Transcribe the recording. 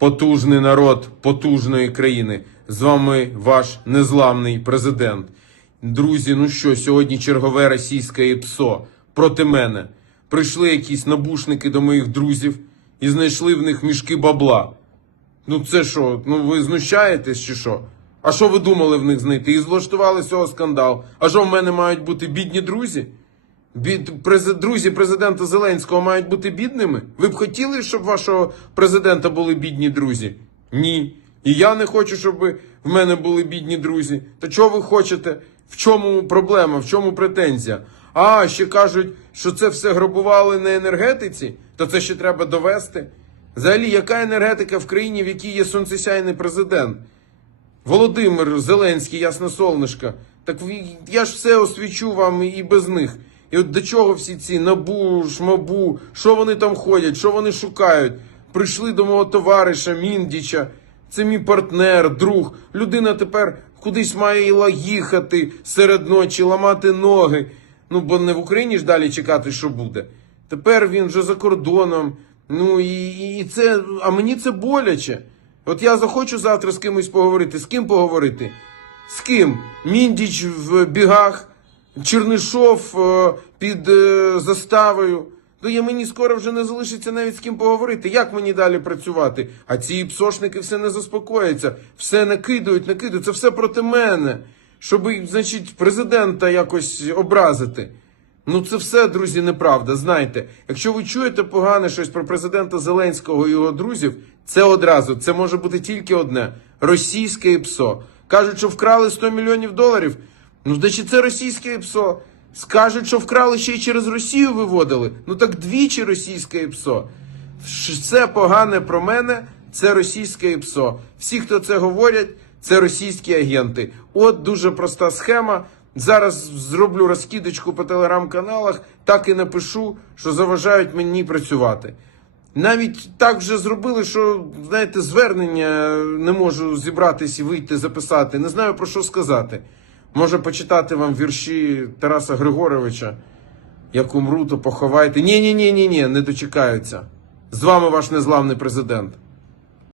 потужний народ потужної країни. З вами ваш незламний президент. Друзі, ну що, сьогодні чергове російське ІПСО проти мене. Прийшли якісь набушники до моїх друзів і знайшли в них мішки бабла. Ну це що? Ну ви знущаєтесь чи що? А що ви думали в них знайти? І злаштували цього скандал. А що в мене мають бути бідні друзі? Друзі президента Зеленського мають бути бідними? Ви б хотіли, щоб вашого президента були бідні друзі? Ні. І я не хочу, щоб в мене були бідні друзі. То чого ви хочете? В чому проблема? В чому претензія? А, ще кажуть, що це все грабували на енергетиці, то це ще треба довести. Взагалі, яка енергетика в країні, в якій є сонцесяйний президент? Володимир Зеленський, ясне солнышко. Так я ж все освічу вам і без них. І от до чого всі ці набу, шмабу, що вони там ходять, що вони шукають? Прийшли до мого товариша Міндіча. Це мій партнер, друг. Людина тепер кудись має їхати серед ночі, ламати ноги. Ну, бо не в Україні ж далі чекати, що буде. Тепер він вже за кордоном. Ну і- і це. А мені це боляче. От я захочу завтра з кимось поговорити. З ким поговорити? З ким? Міндіч в бігах, Чернишов е, під е, заставою. Ну я мені скоро вже не залишиться навіть з ким поговорити. Як мені далі працювати? А ці псошники все не заспокояться, все накидують, накидують. Це все проти мене. Щоб, значить, президента якось образити. Ну, це все, друзі, неправда. Знайте, якщо ви чуєте погане щось про президента Зеленського і його друзів, це одразу це може бути тільки одне: російське ПСО. Кажуть, що вкрали 100 мільйонів доларів. Ну, значить, це російське ПСО. Скажуть, що вкрали ще й через Росію виводили. Ну так двічі російське ПСО. Все погане про мене це російське ПСО. Всі, хто це говорять, це російські агенти. От дуже проста схема. Зараз зроблю розкидочку по телеграм-каналах, так і напишу, що заважають мені працювати. Навіть так вже зробили, що знаєте, звернення не можу зібратись і вийти записати. Не знаю про що сказати. Може почитати вам вірші Тараса Григоровича. Як умру, то поховайте. Ні, ні, ні, ні, ні, не дочекаються. З вами ваш незламний президент.